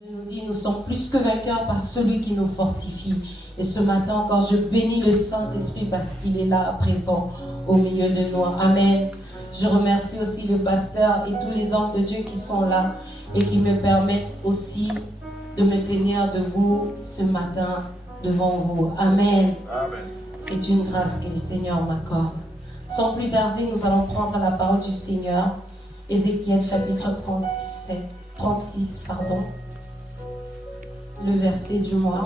Il nous dit, nous sommes plus que vainqueurs par celui qui nous fortifie. Et ce matin encore, je bénis le Saint-Esprit parce qu'il est là, présent au milieu de nous. Amen. Je remercie aussi le pasteur et tous les hommes de Dieu qui sont là et qui me permettent aussi de me tenir debout ce matin devant vous. Amen. Amen. C'est une grâce que le Seigneur m'accorde. Sans plus tarder, nous allons prendre la parole du Seigneur. Ézéchiel chapitre 36, le verset du mois.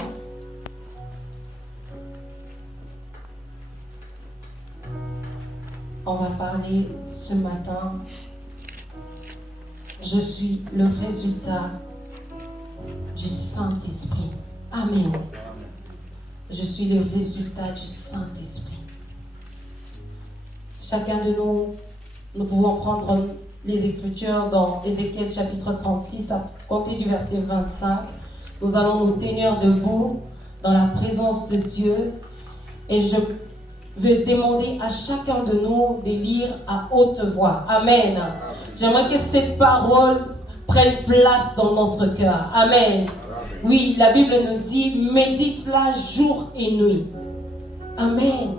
On va parler ce matin. Je suis le résultat du Saint-Esprit. Amen. Je suis le résultat du Saint-Esprit. Chacun de nous pouvons prendre les Écritures dans Ézéchiel chapitre 36, à compter du verset 25. Nous allons nous tenir debout dans la présence de Dieu. Et je vais demander à chacun de nous de lire à haute voix. Amen. J'aimerais que cette parole prenne place dans notre cœur. Amen. Oui, la Bible nous dit, médite-la jour et nuit. Amen.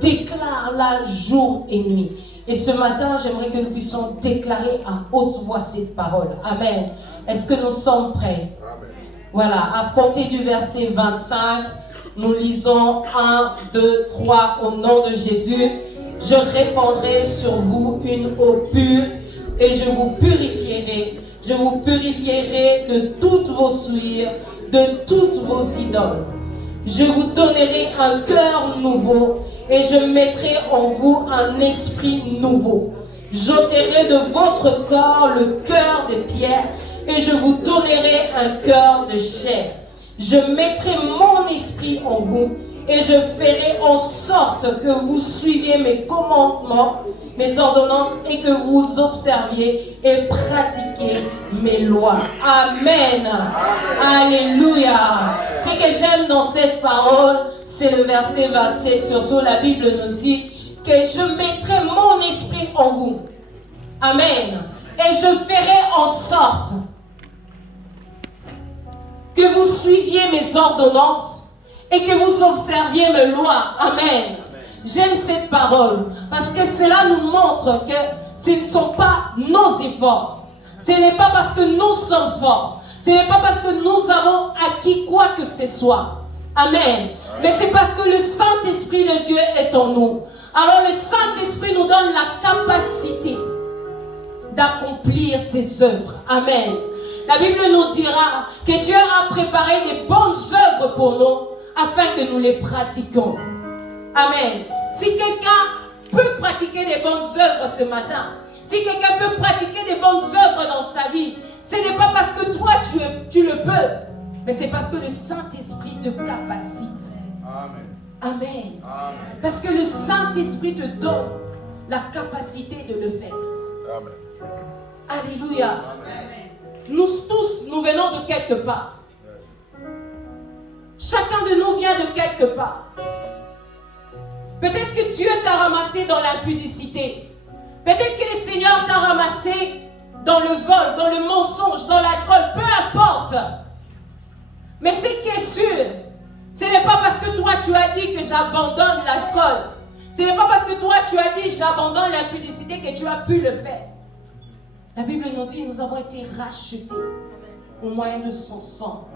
Déclare-la jour et nuit. Et ce matin, j'aimerais que nous puissions déclarer à haute voix cette parole. Amen. Est-ce que nous sommes prêts? Amen. Voilà, à compter du verset 25, nous lisons 1, 2, 3, au nom de Jésus. Je répandrai sur vous une eau pure et je vous purifierai. Je vous purifierai de toutes vos souillures, de toutes vos idoles. Je vous donnerai un cœur nouveau et je mettrai en vous un esprit nouveau. J'ôterai de votre corps le cœur de pierre et je vous donnerai un cœur de chair. Je mettrai mon esprit en vous et je ferai en sorte que vous suiviez mes commandements, mes ordonnances et que vous observiez et pratiquiez mes lois. Amen. Alléluia. Ce que j'aime dans cette parole, c'est le verset 27. Surtout, la Bible nous dit que je mettrai mon esprit en vous. Amen. Et je ferai en sorte que vous suiviez mes ordonnances et que vous observiez mes lois. Amen. J'aime cette parole parce que cela nous montre que ce ne sont pas nos efforts. Ce n'est pas parce que nous sommes forts. Ce n'est pas parce que nous avons acquis quoi que ce soit. Amen. Mais c'est parce que le Saint-Esprit de Dieu est en nous. Alors le Saint-Esprit nous donne la capacité d'accomplir ses œuvres. Amen. La Bible nous dira que Dieu a préparé des bonnes œuvres pour nous afin que nous les pratiquions. Amen. Si quelqu'un peut pratiquer des bonnes œuvres ce matin, si quelqu'un peut pratiquer des bonnes œuvres dans sa vie, ce n'est pas parce que toi tu le peux, mais c'est parce que le Saint-Esprit te capacite. Amen. Amen. Amen. Parce que le Saint-Esprit te donne la capacité de le faire. Amen. Alléluia. Amen. Nous tous, nous venons de quelque part. Yes. Chacun de nous vient de quelque part. Peut-être que Dieu t'a ramassé dans l'impudicité. Peut-être que le Seigneur t'a ramassé dans le vol, dans le mensonge, dans l'alcool, peu importe. Mais ce qui est sûr, ce n'est pas parce que toi tu as dit que j'abandonne l'alcool. Ce n'est pas parce que toi tu as dit j'abandonne l'impudicité que tu as pu le faire. La Bible nous dit nous avons été rachetés au moyen de son sang.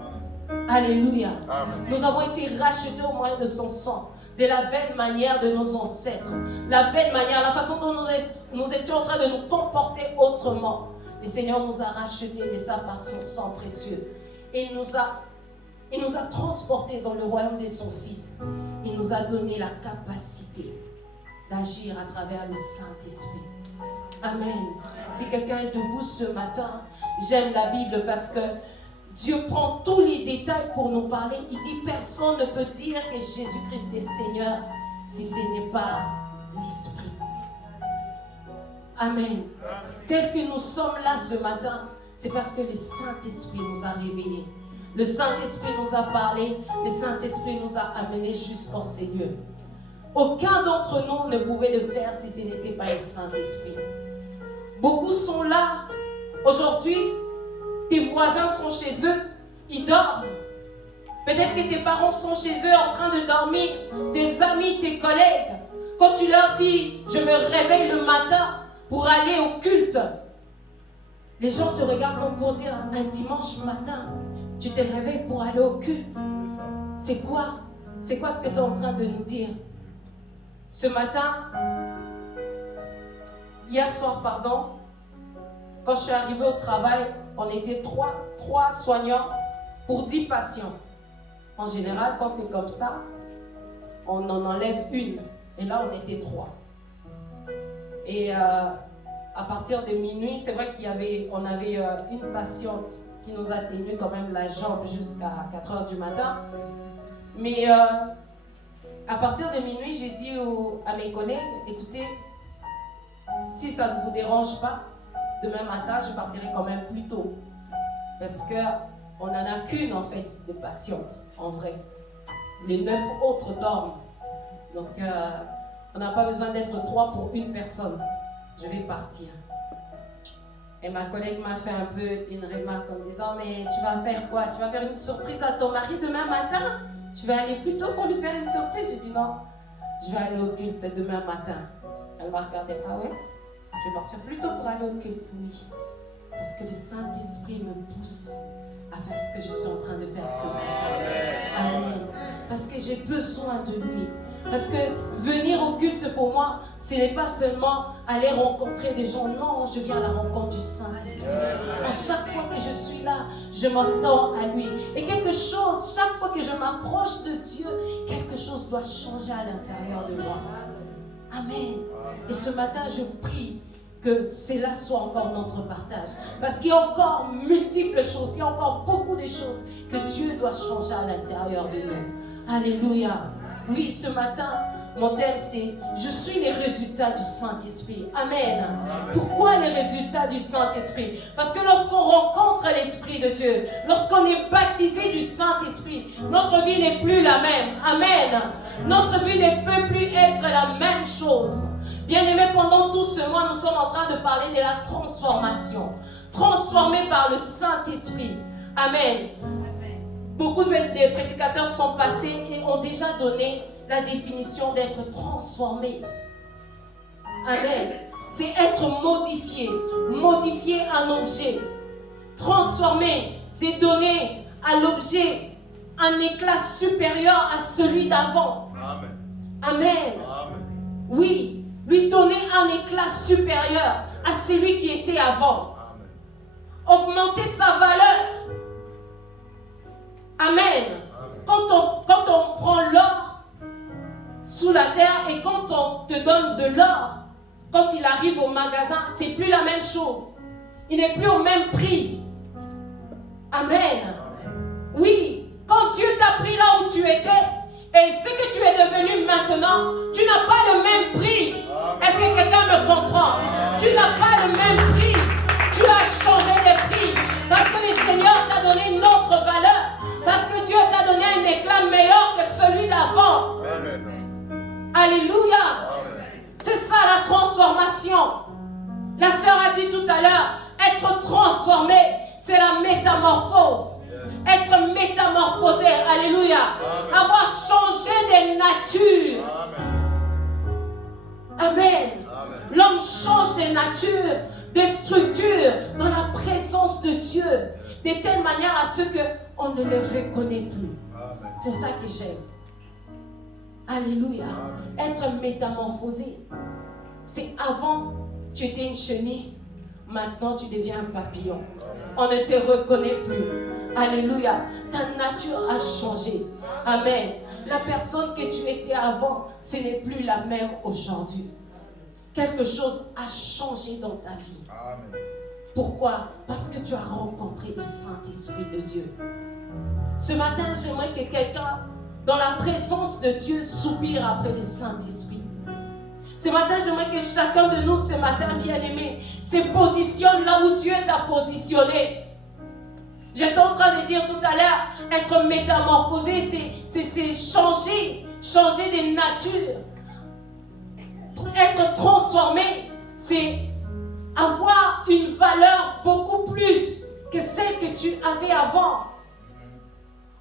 Alléluia. Amen. Nous avons été rachetés au moyen de son sang. De la vaine manière de nos ancêtres. La vaine manière, la façon dont nous étions en train de nous comporter autrement. Le Seigneur nous a rachetés de ça par son sang précieux. Et il nous a transportés dans le royaume de son Fils. Il nous a donné la capacité d'agir à travers le Saint-Esprit. Amen. Si quelqu'un est debout ce matin, j'aime la Bible parce que Dieu prend tous les détails pour nous parler. Il dit, personne ne peut dire que Jésus-Christ est Seigneur si ce n'est pas l'Esprit. Amen. Tel que nous sommes là ce matin, c'est parce que le Saint-Esprit nous a révélés. Le Saint-Esprit nous a parlé. Le Saint-Esprit nous a amenés jusqu'en ces lieux. Aucun d'entre nous ne pouvait le faire si ce n'était pas le Saint-Esprit. Beaucoup sont là aujourd'hui tes voisins sont chez eux, ils dorment. Peut-être que tes parents sont chez eux en train de dormir, tes amis, tes collègues. Quand tu leur dis, je me réveille le matin pour aller au culte, les gens te regardent comme pour dire, un dimanche matin, tu te réveilles pour aller au culte. C'est quoi? C'est quoi ce que tu es en train de nous dire? Ce matin, hier soir, quand je suis arrivée au travail, on était trois soignants pour 10 patients. En général, quand c'est comme ça, on en enlève une. Et là, on était 3. Et à partir de minuit, c'est vrai qu'on avait une patiente qui nous a tenu quand même la jambe jusqu'à 4 heures du matin. Mais à partir de minuit, j'ai dit à mes collègues, écoutez, si ça ne vous dérange pas, demain matin, je partirai quand même plus tôt. Parce qu'on n'en a qu'une en fait de patiente, en vrai. Les 9 autres dorment. Donc, on n'a pas besoin d'être 3 pour une personne. Je vais partir. Et ma collègue m'a fait un peu une remarque en disant, mais tu vas faire quoi? Tu vas faire une surprise à ton mari demain matin? Tu vas aller plus tôt pour lui faire une surprise? J'ai dit non, je vais aller au culte demain matin. Elle m'a regardé, ah ouais? Je vais partir plus tôt pour aller au culte? Oui. Parce que le Saint-Esprit me pousse à faire ce que je suis en train de faire ce matin. Amen. Parce que j'ai besoin de lui. Parce que venir au culte pour moi, ce n'est pas seulement aller rencontrer des gens. Non, je viens à la rencontre du Saint-Esprit. À chaque fois que je suis là, je m'attends à lui. Et quelque chose, chaque fois que je m'approche de Dieu, quelque chose doit changer à l'intérieur de moi. Amen. Et ce matin, je prie que cela soit encore notre partage. Parce qu'il y a encore multiples choses, il y a encore beaucoup de choses que Dieu doit changer à l'intérieur de nous. Alléluia. Oui, ce matin, mon thème c'est « Je suis les résultats du Saint-Esprit ». Amen. Pourquoi les résultats du Saint-Esprit? Parce que lorsqu'on rencontre l'Esprit de Dieu, lorsqu'on est baptisé du Saint-Esprit, notre vie n'est plus la même. Amen. Notre vie ne peut plus être la même chose. Bien-aimés, pendant tout ce mois, nous sommes en train de parler de la transformation. Transformés par le Saint-Esprit. Amen. Beaucoup de prédicateurs sont passés et ont déjà donné la définition d'être transformé. Amen. C'est être modifié. Modifier un objet. Transformer, c'est donner à l'objet un éclat supérieur à celui d'avant. Amen. Amen. Amen. Oui, lui donner un éclat supérieur à celui qui était avant. Amen. Augmenter sa valeur. Amen. Quand on prend l'or sous la terre et quand on te donne de l'or, quand il arrive au magasin, c'est plus la même chose. Il n'est plus au même prix. Amen. Oui, quand Dieu t'a pris là où tu étais et ce que tu es devenu maintenant, tu n'as pas le même prix. Est-ce que quelqu'un me comprend? Tu n'as pas le même prix. Tu as changé de prix parce que le Seigneur t'a donné une autre valeur. Parce que Dieu t'a donné un éclat meilleur que celui d'avant. Alléluia. C'est ça la transformation. La sœur a dit tout à l'heure, être transformé, c'est la métamorphose. Être métamorphosé, alléluia. Avoir changé de nature. Amen. L'homme change de nature, de structure dans la présence de Dieu. De telle manière à ce qu'on ne le reconnaît plus. C'est ça que j'aime. Alléluia. Être métamorphosé. C'est avant, tu étais une chenille. Maintenant, tu deviens un papillon. On ne te reconnaît plus. Alléluia. Ta nature a changé. Amen. La personne que tu étais avant, ce n'est plus la même aujourd'hui. Quelque chose a changé dans ta vie. Amen. Pourquoi? Parce que tu as rencontré le Saint-Esprit de Dieu. Ce matin, j'aimerais que quelqu'un, dans la présence de Dieu, soupire après le Saint-Esprit. Ce matin, j'aimerais que chacun de nous, ce matin, bien-aimé, se positionne là où Dieu t'a positionné. J'étais en train de dire tout à l'heure, être métamorphosé, c'est changer de nature. Être transformé, c'est avoir une valeur beaucoup plus que celle que tu avais avant.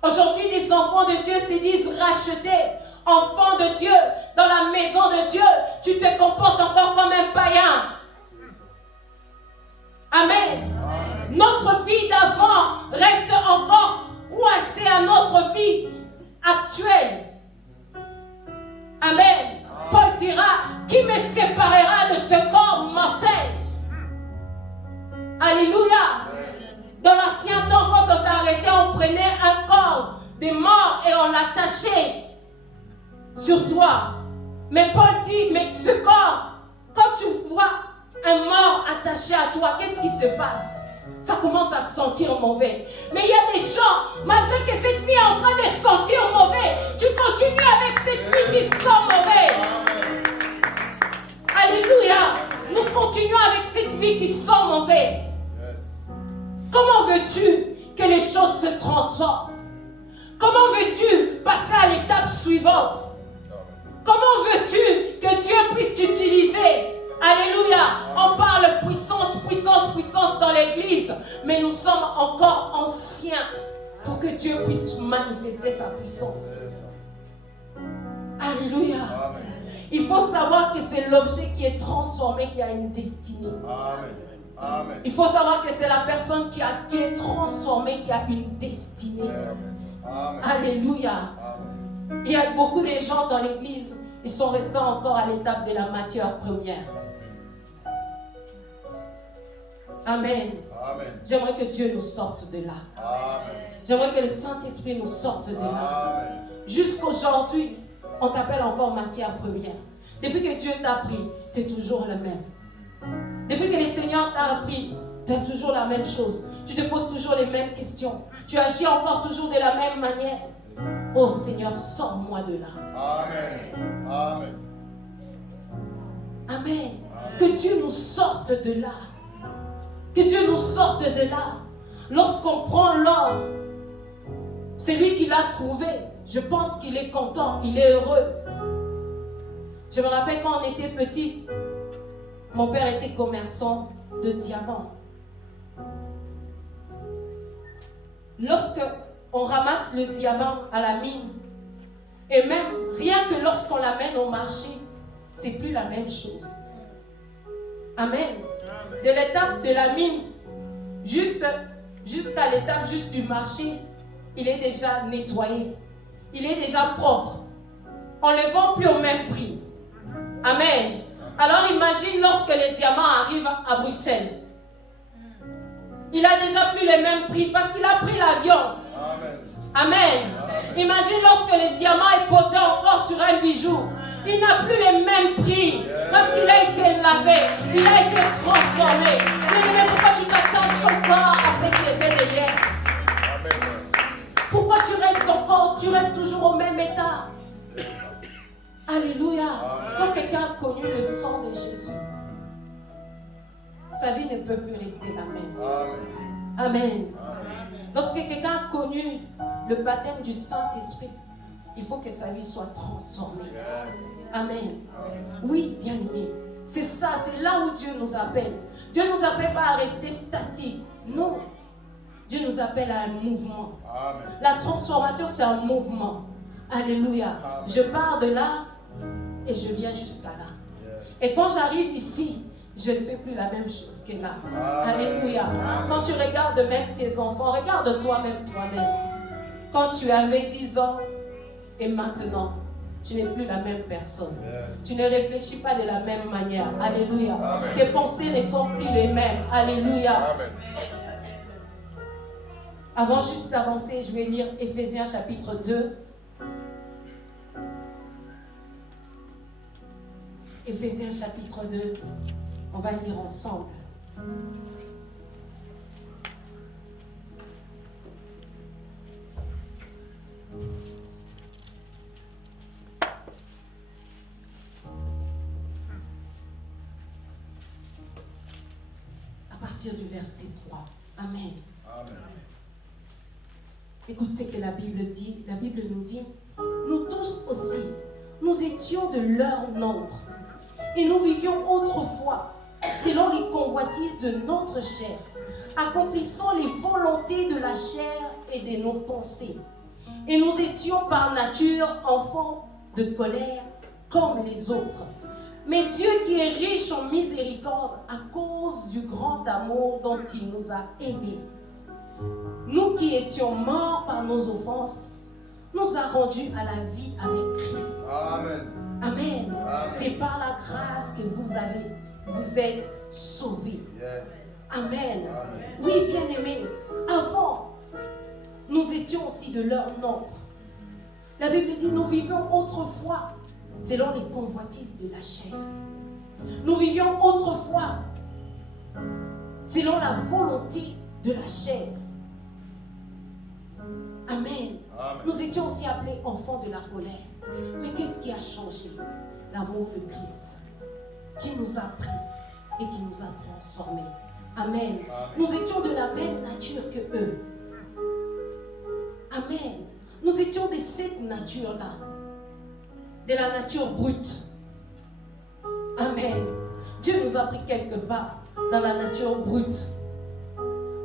Aujourd'hui, les enfants de Dieu se disent rachetés, enfants de Dieu, dans la maison de Dieu. Tu te comportes encore comme un païen. Amen. Notre vie d'avant reste encore coincée à notre vie actuelle. Amen. Paul dira, qui me séparera de ce corps mortel? Alléluia. Dans l'ancien temps, quand on t'arrêtait, on prenait un corps de mort et on l'attachait sur toi. Mais Paul dit, mais ce corps, quand tu vois un mort attaché à toi, qu'est-ce qui se passe? Ça commence à sentir mauvais. Mais il y a des gens, malgré que cette vie est en train de sentir mauvais, tu continues avec cette vie qui sent mauvais. Alléluia. Nous continuons avec cette vie qui sent mauvais. Comment veux-tu que les choses se transforment? Comment veux-tu passer à l'étape suivante? Comment veux-tu que Dieu puisse t'utiliser? Alléluia. On parle puissance, puissance, puissance dans l'église. Mais nous sommes encore anciens pour que Dieu puisse manifester sa puissance. Alléluia. Il faut savoir que c'est l'objet qui est transformé qui a une destinée. Amen. Il faut savoir que c'est la personne qui est transformée qui a une destinée. Amen. Alléluia. Amen. Il y a beaucoup de gens dans l'église, ils sont restés encore à l'étape de la matière première. Amen. Amen. J'aimerais que Dieu nous sorte de là. Amen. J'aimerais que le Saint-Esprit nous sorte de là. Amen. Jusqu'aujourd'hui, on t'appelle encore matière première. Depuis que Dieu t'a pris, tu es toujours le même. Depuis que le Seigneur t'a appris, tu as toujours la même chose. Tu te poses toujours les mêmes questions. Tu agis encore toujours de la même manière. Oh Seigneur, sors-moi de là. Amen. Amen. Amen. Que Dieu nous sorte de là. Que Dieu nous sorte de là. Lorsqu'on prend l'or, c'est lui qui l'a trouvé. Je pense qu'il est content, il est heureux. Je me rappelle quand on était petite, mon père était commerçant de diamants. Lorsque on ramasse le diamant à la mine, et même rien que lorsqu'on l'amène au marché, c'est plus la même chose. Amen. De l'étape de la mine jusqu'à l'étape juste du marché, il est déjà nettoyé. Il est déjà propre. On ne le vend plus au même prix. Amen. Alors imagine lorsque les diamants arrivent à Bruxelles. Il a déjà plus le même prix parce qu'il a pris l'avion. Amen. Amen. Imagine lorsque le diamant est posé encore sur un bijou. Il n'a plus le même prix parce qu'il a été lavé, il a été transformé. Mais pourquoi tu t'attaches encore à ce qui était de hier? Pourquoi tu restes toujours au même état? Alléluia. Quand quelqu'un a connu le sang de Jésus, sa vie ne peut plus rester la même. Amen. Lorsque quelqu'un a connu le baptême du Saint-Esprit, il faut que sa vie soit transformée. Amen. Oui, bien-aimé. C'est ça, c'est là où Dieu nous appelle. Dieu ne nous appelle pas à rester statique. Non. Dieu nous appelle à un mouvement. Amen. La transformation, c'est un mouvement. Alléluia. Amen. Je pars de là et je viens jusqu'à là. Yes. Et quand j'arrive ici, je ne fais plus la même chose que là. Amen. Alléluia. Amen. Quand tu regardes même tes enfants, regarde toi-même. Quand tu avais 10 ans et maintenant, tu n'es plus la même personne. Yes. Tu ne réfléchis pas de la même manière. Alléluia. Amen. Tes pensées ne sont plus les mêmes. Alléluia. Amen. Avant juste d'avancer, je vais lire Éphésiens chapitre 2. Éphésiens chapitre 2. On va lire ensemble. À partir du verset 3. Amen. Amen. Écoute ce que la Bible dit. La Bible nous dit, nous tous aussi, nous étions de leur nombre. Et nous vivions autrefois, selon les convoitises de notre chair, accomplissant les volontés de la chair et de nos pensées. Et nous étions par nature enfants de colère comme les autres. Mais Dieu qui est riche en miséricorde à cause du grand amour dont il nous a aimés, nous qui étions morts par nos offenses, nous a rendus à la vie avec Christ. Amen. Amen. Amen. C'est par la grâce que vous êtes sauvés. Yes. Amen. Amen. Oui, bien-aimés, avant, nous étions aussi de leur nombre. La Bible dit, nous vivions autrefois selon les convoitises de la chair. Nous vivions autrefois selon la volonté de la chair. Amen. Amen. Nous étions aussi appelés enfants de la colère. Mais qu'est-ce qui a changé? L'amour de Christ qui nous a pris et qui nous a transformés. Amen. Amen. Nous étions de la même nature que eux. Amen. Nous étions de cette nature-là, de la nature brute. Amen. Dieu nous a pris quelque part dans la nature brute.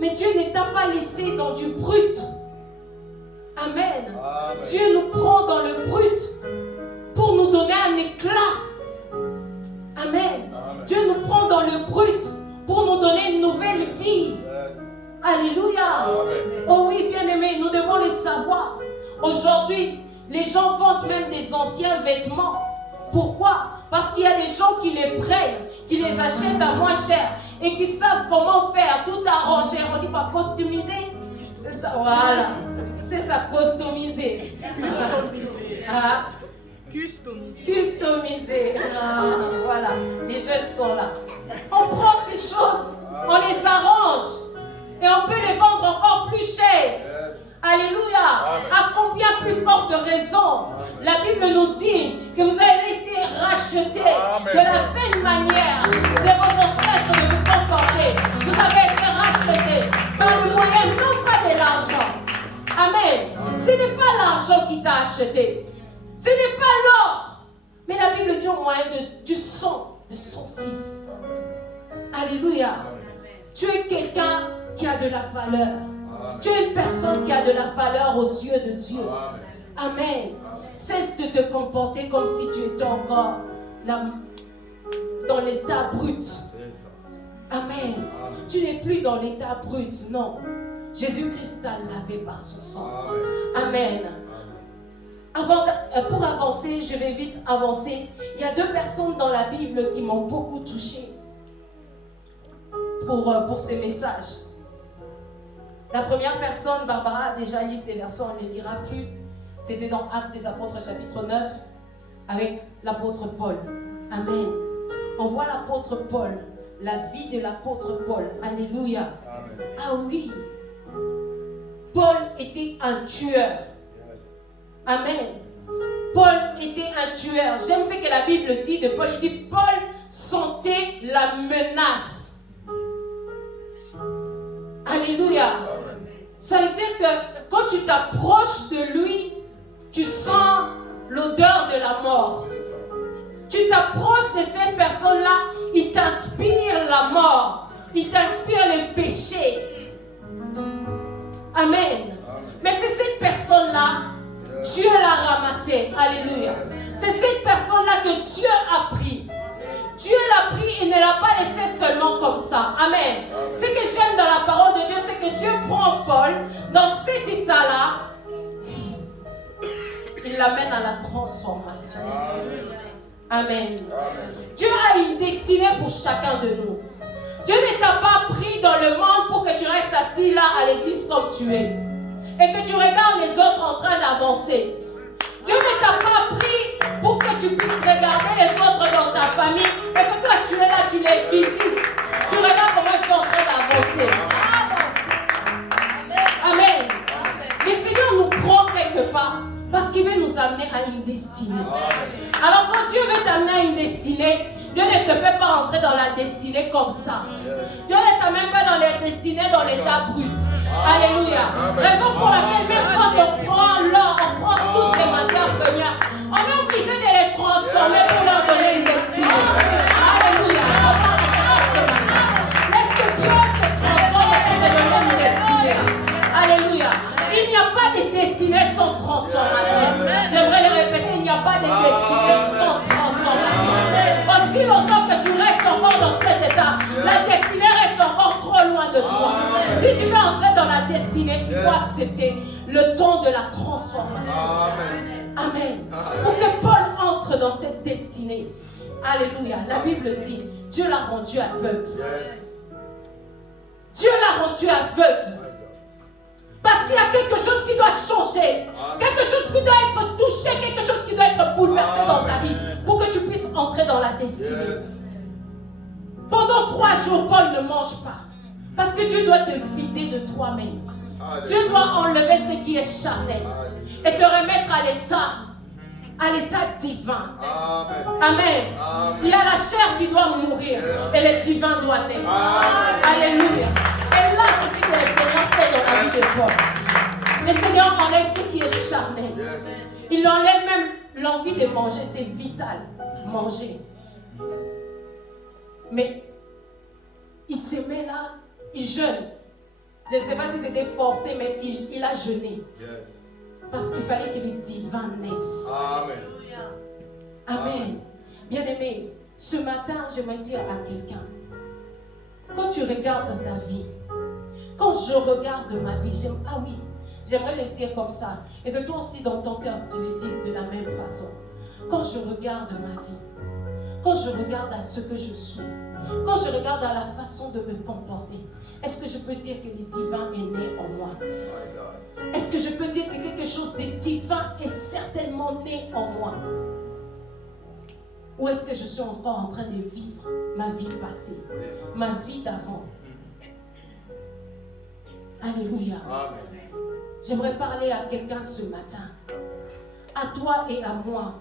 Mais Dieu ne t'a pas laissé dans du brut. Amen. Amen. Dieu nous prend dans le brut pour nous donner un éclat. Amen. Amen. Dieu nous prend dans le brut pour nous donner une nouvelle vie. Yes. Alléluia. Amen. Oh oui, bien-aimés, nous devons le savoir. Aujourd'hui, les gens vendent même des anciens vêtements. Pourquoi? Parce qu'il y a des gens qui les prennent, qui les achètent à moins cher et qui savent comment faire, tout arranger. On dit pas customiser? C'est ça, voilà. C'est ça, customiser. Ah. Customiser. Ah, voilà, les jeunes sont là. On prend ces choses, on les arrange et on peut les vendre encore plus cher. Yes. Alléluia. Amen. À combien plus forte raison la Bible nous dit que vous avez été rachetés Amen. de la vaine manière de vos ancêtres de vous conforter. Vous avez été rachetés par le moyen non pas de l'argent. Amen. Ce n'est pas l'argent qui t'a acheté. Ce n'est pas l'or. Mais la Bible dit au moyen du sang de son Fils. Alléluia. Tu es quelqu'un qui a de la valeur. Amen. Tu es une personne qui a de la valeur aux yeux de Dieu. Amen. Amen. Cesse de te comporter comme si tu étais encore là, dans l'état brut. C'est ça. Amen. Amen. Tu n'es plus dans l'état brut, non. Jésus-Christ t'a lavé par son sang. Amen. Amen. Pour avancer, je vais vite avancer. Il y a deux personnes dans la Bible qui m'ont beaucoup touché pour ces messages. La première personne, Barbara a déjà lu ces versets, on ne les lira plus. C'était dans Actes des Apôtres chapitre 9 avec l'apôtre Paul. Amen. On voit l'apôtre Paul, la vie de l'apôtre Paul. Alléluia. Amen. Ah oui. Paul était un tueur. Yes. Amen. Paul était un tueur. J'aime ce que la Bible dit de Paul. Il dit Paul sentait la menace. Alléluia. Amen. Ça veut dire que quand tu t'approches de lui, tu sens l'odeur de la mort. C'est ça. Tu t'approches de cette personne-là, il t'inspire la mort. Il t'inspire le péché. Amen. Amen. Mais c'est cette personne-là, Yes. Dieu l'a ramassée. Alléluia. C'est cette personne-là que Dieu a pris. Dieu l'a pris et ne l'a pas laissé seulement comme ça. Amen. Ce que j'aime dans la parole de Dieu, c'est que Dieu prend Paul dans cet état-là. Il l'amène à la transformation. Amen. Amen. Amen. Dieu a une destinée pour chacun de nous. Dieu ne t'a pas pris dans le monde pour que tu restes assis là à l'église comme tu es. Et que tu regardes les autres en train d'avancer. Dieu ne t'a pas pris pour que tu puisses regarder les autres dans ta famille et que toi tu es là, tu les visites. Tu regardes comment ils sont en train d'avancer. Amen. Le Seigneur nous prend quelque part parce qu'il veut nous amener à une destinée. Alors quand Dieu veut t'amener à une destinée, Dieu ne te fait pas entrer dans la destinée comme ça. Dieu ne t'amène pas dans les destinées dans l'état brut. Alléluia. Raison pour laquelle même quand on prend l'or, on prend toutes ces matières premières, on est obligé de les transformer pour leur donner une destinée. Alléluia. Je parle maintenant ce matin. Laisse que Dieu te transforme pour te de destinée sans transformation. J'aimerais le répéter, il n'y a pas de destinée sans transformation. Aussi longtemps que tu restes encore dans cet état, la destinée reste encore trop loin de toi. Si tu veux entrer dans la destinée, il faut accepter le temps de la transformation. Amen. Pour que Paul entre dans cette destinée. Alléluia. La Bible dit, Dieu l'a rendu aveugle. Dieu l'a rendu aveugle. Parce qu'il y a quelque chose qui doit changer. Quelque chose qui doit être touché. Quelque chose qui doit être bouleversé dans ta vie. Pour que tu puisses entrer dans la destinée. Pendant 3 jours, Paul ne mange pas. Parce que Dieu doit te vider de toi-même. Dieu doit enlever ce qui est charnel. Et te remettre à l'état divin. Amen. Il y a la chair qui doit mourir. Et le divin doit naître. Alléluia. Et là, c'est ce que le Seigneur fait dans la vie de Paul. Le Seigneur enlève ce qui est charnel. Il enlève même l'envie de manger. C'est vital. Manger. Mais il se met là, il jeûne. Je ne sais pas si c'était forcé, mais il a jeûné. Parce qu'il fallait que les divins naissent. Amen. Amen. Bien-aimé, ce matin, j'aimerais dire à quelqu'un, quand tu regardes ta vie, quand je regarde ma vie, j'aimerais le dire comme ça, et que toi aussi dans ton cœur, tu le dises de la même façon. Quand je regarde ma vie, quand je regarde à ce que je suis, quand je regarde à la façon de me comporter, est-ce que je peux dire que le divin est né en moi? Est-ce que je peux dire que quelque chose de divin est certainement né en moi? Ou est-ce que je suis encore en train de vivre ma vie passée, ma vie d'avant? Alléluia. J'aimerais parler à quelqu'un ce matin, à toi et à moi,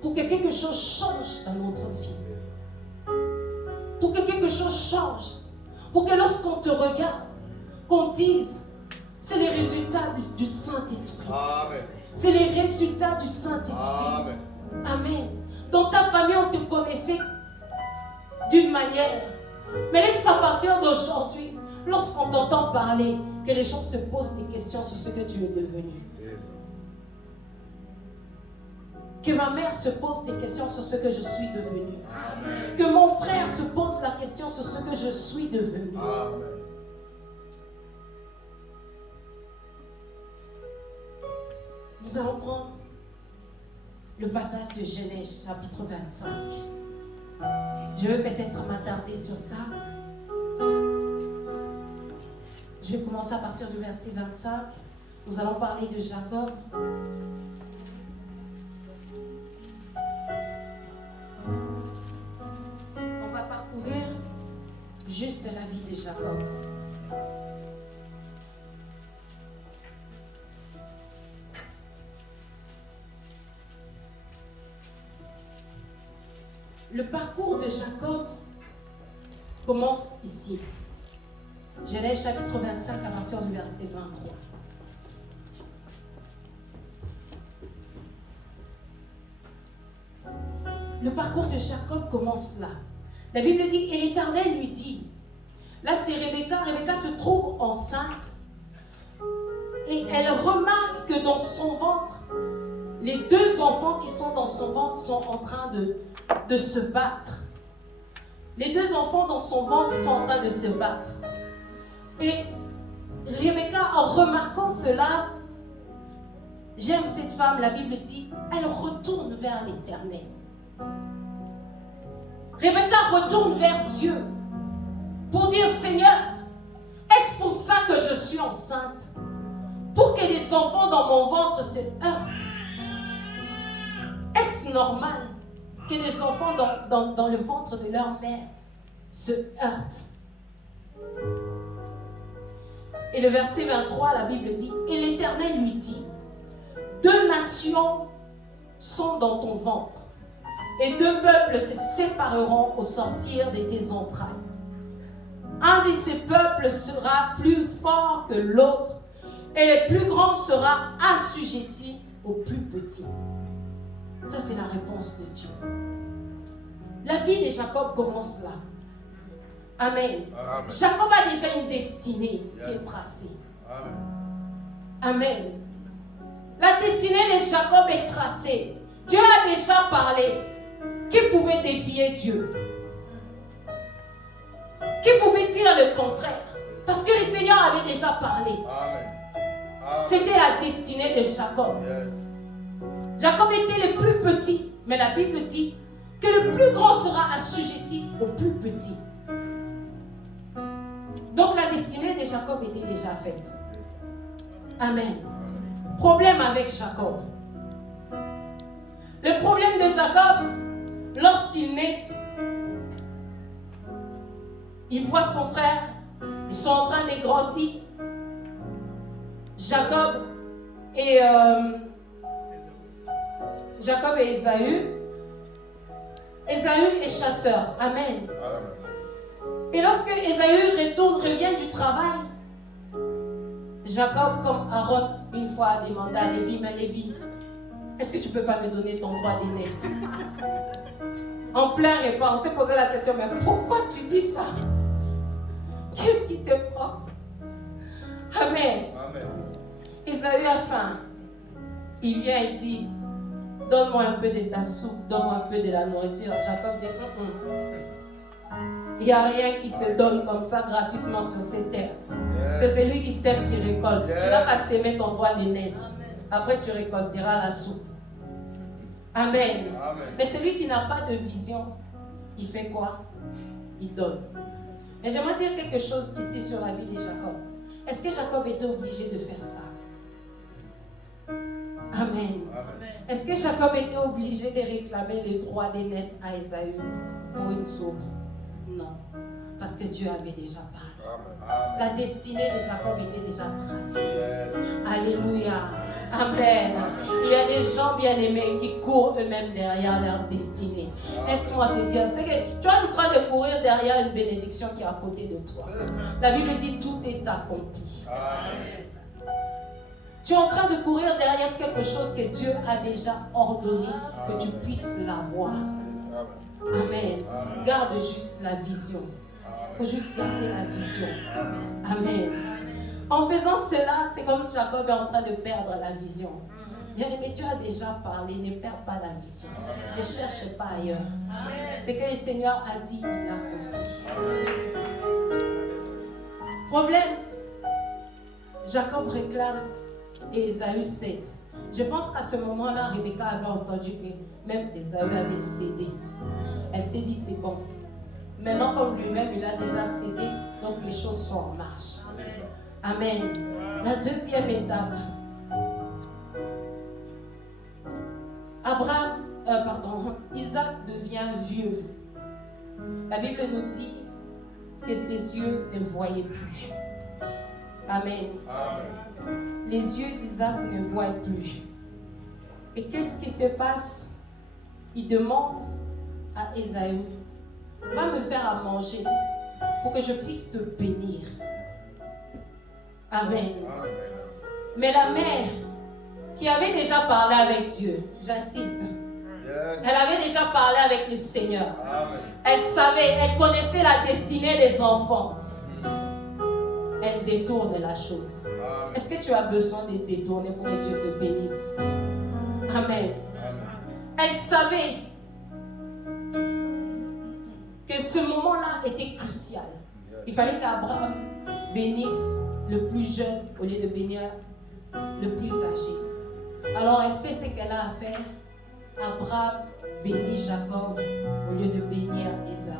pour que quelque chose change dans notre vie. Pour que quelque chose change. Pour que lorsqu'on te regarde, qu'on dise, c'est les résultats du Saint-Esprit. C'est les résultats du Saint-Esprit. Amen. Dans ta famille, on te connaissait d'une manière. Mais laisse qu'à partir d'aujourd'hui, lorsqu'on t'entend parler, que les gens se posent des questions sur ce que tu es devenu. Que ma mère se pose des questions sur ce que je suis devenu. Amen. Que mon frère se pose la question sur ce que je suis devenu. Amen. Nous allons prendre le passage de Genèse, chapitre 25. Je vais peut-être m'attarder sur ça. Je vais commencer à partir du verset 25. Nous allons parler de Jacob. On va parcourir juste la vie de Jacob. Le parcours de Jacob commence ici. Genèse chapitre 25 à partir du verset 23. Le parcours de Jacob commence là. La Bible dit, et l'Éternel lui dit, là c'est Rebecca, Rebecca se trouve enceinte et elle remarque que dans son ventre, les 2 enfants qui sont dans son ventre sont en train de se battre. Les 2 enfants dans son ventre sont en train de se battre. Et Rebecca, en remarquant cela, j'aime cette femme, la Bible dit, elle retourne vers l'Éternel. Rebecca retourne vers Dieu pour dire, Seigneur, est-ce pour ça que je suis enceinte? Pour que les enfants dans mon ventre se heurtent? Est-ce normal que les enfants dans le ventre de leur mère se heurtent? Et le verset 23, la Bible dit, et l'Éternel lui dit, 2 nations sont dans ton ventre, et 2 peuples se sépareront au sortir de tes entrailles. Un de ces peuples sera plus fort que l'autre, et le plus grand sera assujetti au plus petit. Ça, c'est la réponse de Dieu. La vie de Jacob commence là. Amen. Amen. Jacob a déjà une destinée qui est tracée. Amen. Amen. La destinée de Jacob est tracée. Dieu a déjà parlé. Qui pouvait défier Dieu? Qui pouvait dire le contraire? Parce que le Seigneur avait déjà parlé. C'était la destinée de Jacob. Jacob était le plus petit, mais la Bible dit que le plus grand sera assujetti au plus petit. Donc la destinée de Jacob était déjà faite. Amen. Problème avec Jacob. Le problème de Jacob, lorsqu'il naît, il voit son frère, ils sont en train de grandir. Jacob et Ésaü. Ésaü est chasseur. Amen. Et lorsque Ésaü revient du travail, Jacob, comme Aaron, une fois a demandé à Lévi, mais Lévi, est-ce que tu ne peux pas me donner ton droit d'aînesse? En plein repas, on s'est posé la question, mais pourquoi tu dis ça? Qu'est-ce qui te prend? Amen. Ésaü a faim. Il vient et dit, donne-moi un peu de ta soupe, donne-moi un peu de la nourriture. Jacob dit, il n'y a rien qui se donne comme ça gratuitement sur cette terre. C'est celui qui sème qui récolte. Tu n'as pas sémé ton droit d'aînesse. Après, tu récolteras la soupe. Amen. Mais celui qui n'a pas de vision, il fait quoi? Il donne. Mais j'aimerais dire quelque chose ici sur la vie de Jacob. Est-ce que Jacob était obligé de faire ça? Amen. Est-ce que Jacob était obligé de réclamer le droit d'aînesse à Ésaü pour une soupe? Non. Parce que Dieu avait déjà parlé. La destinée de Jacob était déjà tracée. Alléluia. Amen. Il y a des gens bien-aimés qui courent eux-mêmes derrière leur destinée. Laisse-moi te dire, c'est que tu es en train de courir derrière une bénédiction qui est à côté de toi. La Bible dit tout est accompli. Tu es en train de courir derrière quelque chose que Dieu a déjà ordonné que tu puisses l'avoir. Amen. Garde juste la vision. Il faut juste garder la vision. Amen. En faisant cela, c'est comme Jacob est en train de perdre la vision. Bien-aimé, Dieu a déjà parlé, ne perds pas la vision. Ne cherche pas ailleurs. C'est que le Seigneur a dit, il a accompli. Problème, Jacob réclame et Ésaü cède. Je pense qu'à ce moment-là, Rebecca avait entendu que même Ésaü avait cédé. Elle s'est dit, c'est bon. Maintenant, comme lui-même, il a déjà cédé, donc les choses sont en marche. Amen. La deuxième étape. Isaac devient vieux. La Bible nous dit que ses yeux ne voyaient plus. Amen. Les yeux d'Isaac ne voient plus. Et qu'est-ce qui se passe? Il demande à Ésaü, va me faire à manger pour que je puisse te bénir. Amen. Mais la mère qui avait déjà parlé avec Dieu, j'insiste, elle avait déjà parlé avec le Seigneur. Elle savait, elle connaissait la destinée des enfants. Elle détourne la chose. Est-ce que tu as besoin de détourner pour que Dieu te bénisse? Amen. Elle savait que ce moment-là était crucial. Il fallait qu'Abraham bénisse le plus jeune au lieu de bénir le plus âgé. Alors elle fait ce qu'elle a à faire. Abraham bénit Jacob au lieu de bénir Ésaü.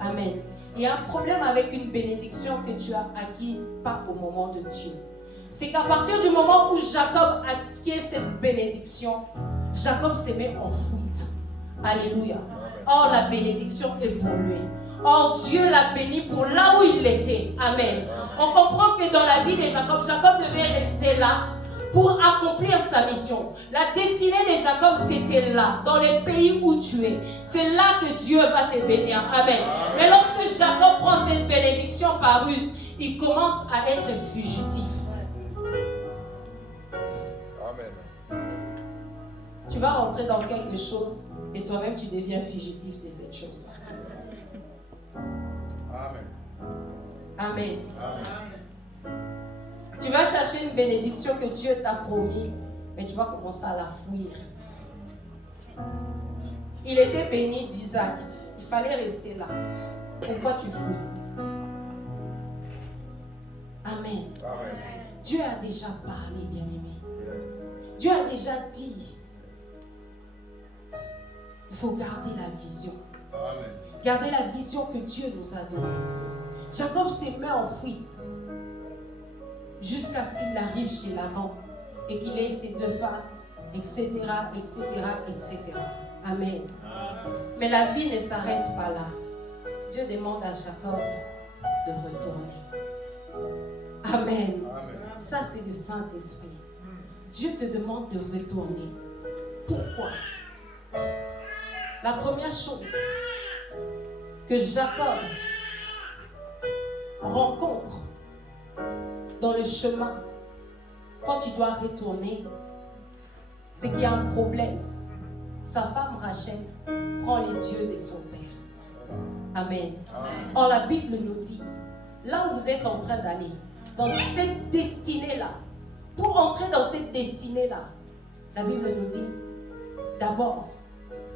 Amen. Il y a un problème avec une bénédiction que tu as acquis pas au moment de Dieu. C'est qu'à partir du moment où Jacob acquiert cette bénédiction, Jacob se met en fuite. Alléluia. Or, la bénédiction est pour lui. Or, Dieu l'a béni pour là où il était. Amen. On comprend que dans la vie de Jacob, Jacob devait rester là pour accomplir sa mission. La destinée de Jacob, c'était là, dans les pays où tu es. C'est là que Dieu va te bénir. Amen. Mais lorsque Jacob prend cette bénédiction par ruse, il commence à être fugitif. Amen. Tu vas rentrer dans quelque chose et toi-même tu deviens fugitif de cette chose-là. Amen. Amen. Amen. Tu vas chercher chercher une bénédiction que Dieu t'a promis, mais tu vas commencer à la fuir. Il était béni d'Isaac. Il fallait rester là. Pourquoi tu fuis? Amen. Amen. Dieu a déjà parlé, bien-aimé. Yes. Dieu a déjà dit. Il faut garder la vision. Amen. Garder la vision que Dieu nous a donnée. Jacob s'est mis en fuite jusqu'à ce qu'il arrive chez Laban et qu'il ait ses 2 femmes, etc., etc., etc. Amen. Mais la vie ne s'arrête pas là. Dieu demande à Jacob de retourner. Amen. Amen. Ça, c'est le Saint-Esprit. Dieu te demande de retourner. Pourquoi? La première chose que Jacob rencontre dans le chemin quand il doit retourner, c'est qu'il y a un problème. Sa femme Rachel prend les dieux de son père. Amen. Or la Bible nous dit, là où vous êtes en train d'aller, dans cette destinée-là, pour entrer dans cette destinée-là, la Bible nous dit, d'abord,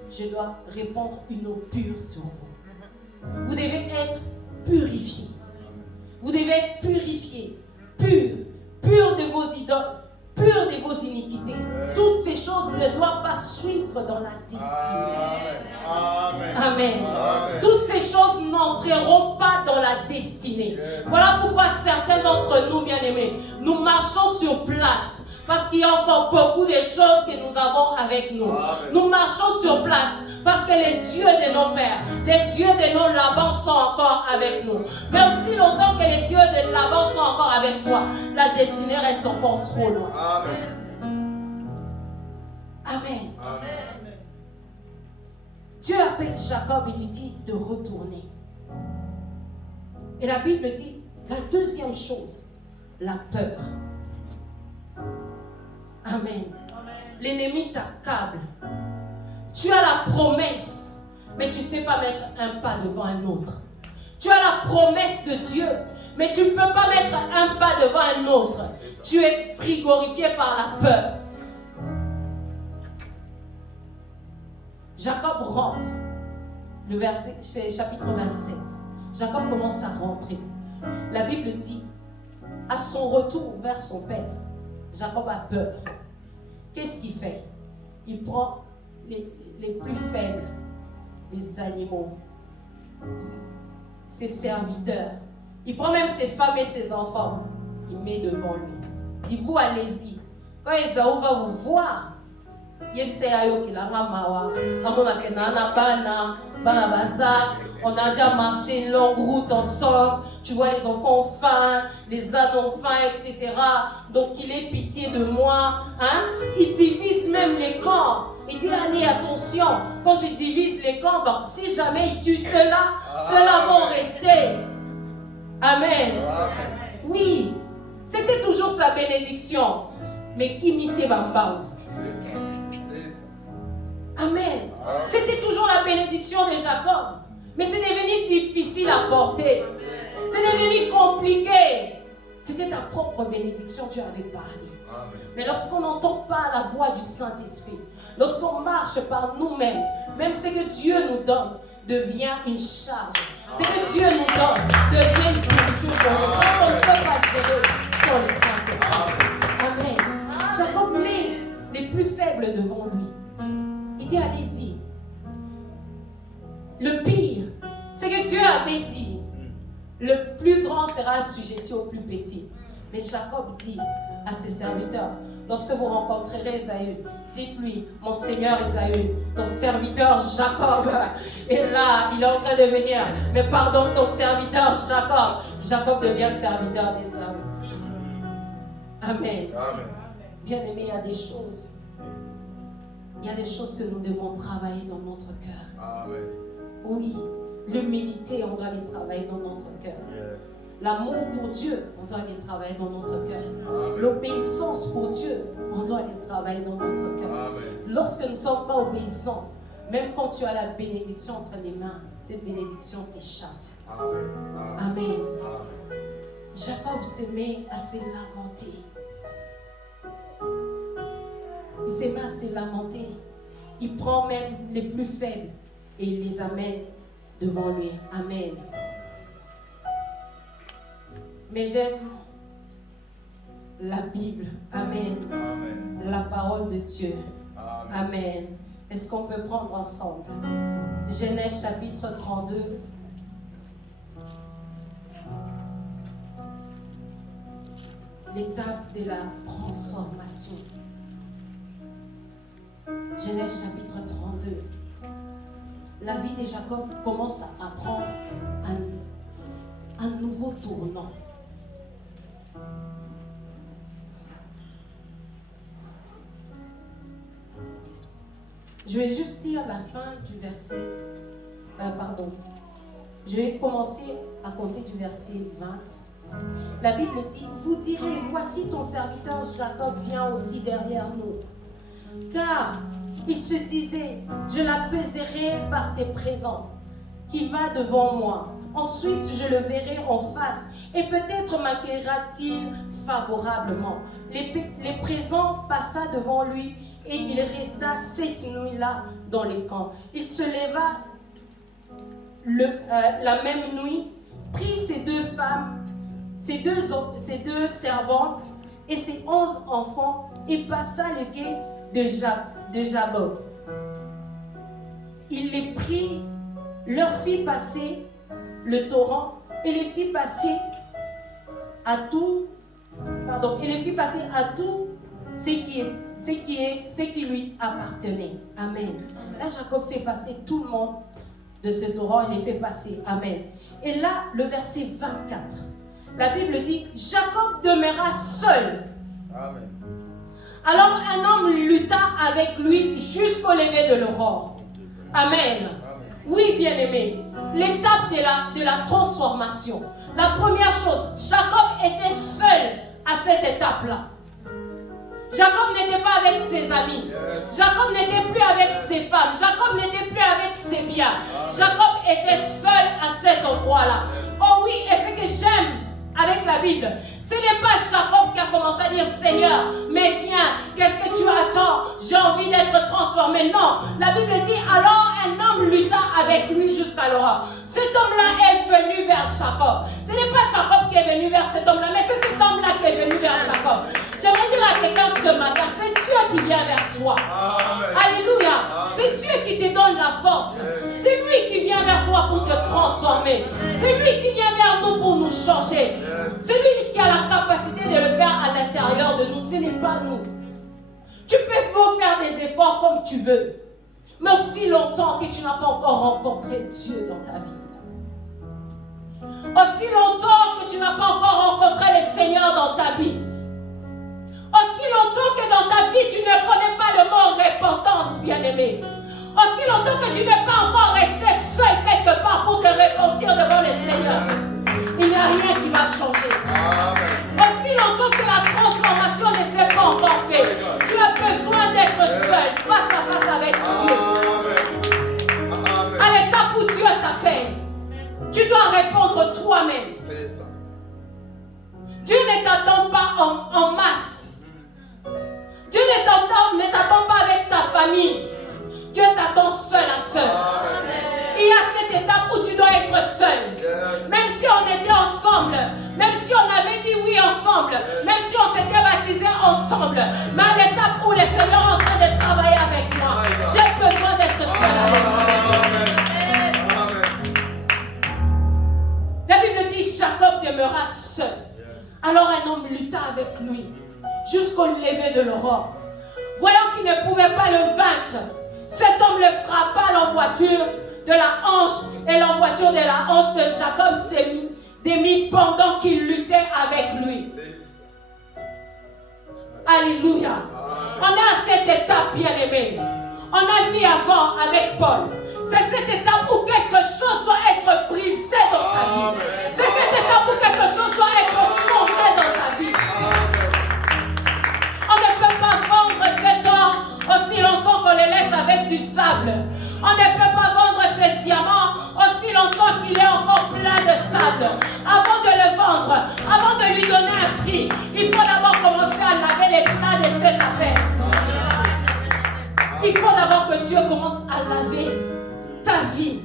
je dois répandre une eau pure sur vous. Vous devez être purifié. Vous devez être purifié, pur de vos idoles, pur de vos iniquités. Toutes ces choses ne doivent pas suivre dans la destinée. Amen. Amen. Amen. Toutes ces choses n'entreront pas dans la destinée. Yes. Voilà pourquoi certains d'entre nous, bien-aimés, nous marchons sur place. Parce qu'il y a encore beaucoup de choses que nous avons avec nous. Amen. Nous marchons sur place parce que les dieux de nos pères, les dieux de nos Laban sont encore avec nous. Mais aussi longtemps que les dieux de Laban sont encore avec toi, la destinée reste encore trop loin. Amen. Amen. Amen. Dieu appelle Jacob et lui dit de retourner. Et la Bible dit, la deuxième chose, la peur. Amen. L'ennemi t'accable. Tu as la promesse, mais tu ne sais pas mettre un pas devant un autre. Tu as la promesse de Dieu, mais tu ne peux pas mettre un pas devant un autre. Tu es frigorifié par la peur. Jacob rentre. Le verset, c'est chapitre 27. Jacob commence à rentrer. La Bible dit, à son retour vers son père, Jacob a peur. Qu'est-ce qu'il fait? Il prend les plus faibles, les animaux, ses serviteurs. Il prend même ses femmes et ses enfants. Il met devant lui. Il dit, vous allez-y. Quand Esaü va vous voir, on a déjà marché une longue route ensemble. Tu vois, les enfants ont faim, les ânes ont faim, etc. Donc il ait pitié de moi. Hein? Il divise même les camps. Il dit, allez, attention, quand je divise les camps, ben, si jamais il tue ceux-là, ceux-là vont rester. Amen. Oui, c'était toujours sa bénédiction. Mais qui m'y bambao? Amen. C'était toujours la bénédiction de Jacob. Mais c'est devenu difficile à porter. C'est devenu compliqué. C'était ta propre bénédiction, tu avais parlé. Amen. Mais lorsqu'on n'entend pas la voix du Saint-Esprit, lorsqu'on marche par nous-mêmes, même ce que Dieu nous donne devient une charge. Ce que Dieu nous donne devient une nourriture pour nous. Parce qu'on ne peut pas gérer sans le Saint-Esprit. Amen. Jacob met les plus faibles devant lui. Il dit, allez-y. Le pire, c'est que Dieu avait dit, le plus grand sera assujetti au plus petit. Mais Jacob dit à ses serviteurs, lorsque vous rencontrerez Esaü, dites-lui, mon Seigneur Esaü, ton serviteur Jacob est là, il est en train de venir. Mais pardonne ton serviteur Jacob. Jacob devient serviteur d'Esaü. Amen. Amen. Bien-aimé, il y a des choses. Il y a des choses que nous devons travailler dans notre cœur. Amen. Oui, l'humilité, on doit les travailler dans notre cœur. Yes. L'amour pour Dieu, on doit les travailler dans notre cœur. Amen. L'obéissance pour Dieu, on doit les travailler dans notre cœur. Amen. Lorsque nous ne sommes pas obéissants, même quand tu as la bénédiction entre les mains, cette bénédiction t'échappe. Amen. Amen. Amen. Jacob se met à se lamenter. il s'est mis à se lamenter. Il prend même les plus faibles et il les amène devant lui. Amen. Mais j'aime la Bible. Amen. Amen. La parole de Dieu. Amen. Amen. Est-ce qu'on peut prendre ensemble Genèse chapitre 32. L'étape de la transformation. Genèse chapitre 32. La vie de Jacob commence à prendre un nouveau tournant. Je vais juste lire la fin du verset. Je vais commencer à compter du verset 20. La Bible dit, vous direz, voici ton serviteur Jacob vient aussi derrière nous. Car il se disait, je l'apaiserai par ses présents, qui va devant moi. Ensuite, je le verrai en face, et peut-être m'accueillera-t-il favorablement. Les présents passa devant lui, et il resta cette nuit-là dans les camps. Il se leva la même nuit, prit ses deux femmes, ses deux servantes et ses 11 enfants, et passa le quai de Jabbok. Il les prit, leur fit passer le torrent et les fit passer à tout, ce qui lui appartenait. Amen. Là, Jacob fait passer tout le monde de ce torrent, il les fait passer. Amen. Et là, le verset 24, la Bible dit, Jacob demeura seul. Amen. Alors un homme lutta avec lui jusqu'au lever de l'aurore. Amen. Oui, bien-aimé, l'étape de la transformation. La première chose, Jacob était seul à cette étape-là. Jacob n'était pas avec ses amis. Jacob n'était plus avec ses femmes. Jacob n'était plus avec ses biens. Jacob était seul à cet endroit-là. Oh oui, et ce que j'aime avec la Bible, ce n'est pas Jacob qui a commencé à dire, Seigneur, mais viens, qu'est-ce que tu attends? J'ai envie d'être transformé. Non, la Bible dit, alors un homme lutta avec lui jusqu'à l'aurore. Cet homme-là est venu vers Jacob. Ce n'est pas Jacob qui est venu vers cet homme-là, mais c'est cet homme-là qui est venu vers Jacob. J'aimerais dire à quelqu'un ce matin, c'est Dieu qui vient vers toi. Amen. Alléluia. C'est Dieu qui te donne la force. C'est lui qui vient vers toi pour te transformer. C'est lui qui vient vers nous pour nous changer. C'est lui qui a la capacité de le faire à l'intérieur de nous. Ce n'est pas nous. Tu peux beau faire des efforts comme tu veux, mais aussi longtemps que tu n'as pas encore rencontré Dieu dans ta vie. Aussi longtemps que tu n'as pas encore rencontré le Seigneur dans ta vie. Aussi longtemps que dans ta vie, tu ne connais pas le mot repentance, bien-aimé. Aussi longtemps que tu n'es pas encore resté seul quelque part pour te repentir devant le Seigneur. Il n'y a rien qui va changer. Aussi longtemps que la transformation ne s'est pas encore faite, tu as besoin d'être seul, face à face avec Dieu. À l'étape où Dieu t'appelle, tu dois répondre toi-même. Dieu ne t'attend pas en masse. Dieu ne t'attend pas avec ta famille. Dieu t'attend seul à seul. Il y a cette étape où tu dois être seul. Même si on était ensemble, même si on avait dit oui ensemble, même si on s'était baptisé ensemble, mais à l'étape où le Seigneur est en train de travailler avec moi, j'ai besoin d'être seul avec Dieu. La Bible dit Jacob demeura seul. Alors un homme lutta avec lui jusqu'au lever de l'aurore. Voyant qu'il ne pouvait pas le vaincre, cet homme le frappa l'emboîture de la hanche, et l'emboîture de la hanche de Jacob s'est démise pendant qu'il luttait avec lui. Alléluia. On est à cette étape, bien-aimé. On a vu avant avec Paul. C'est cette étape où quelque chose doit être brisé dans ta vie. C'est cette étape où quelque chose doit être changé dans ta vie. On ne peut pas vendre cet or aussi longtemps qu'on le laisse avec du sable. On ne peut pas vendre ce diamant aussi longtemps qu'il est encore plein de sable. Avant de le vendre, avant de lui donner un prix, il faut d'abord commencer à laver l'éclat de cette affaire. à laver ta vie.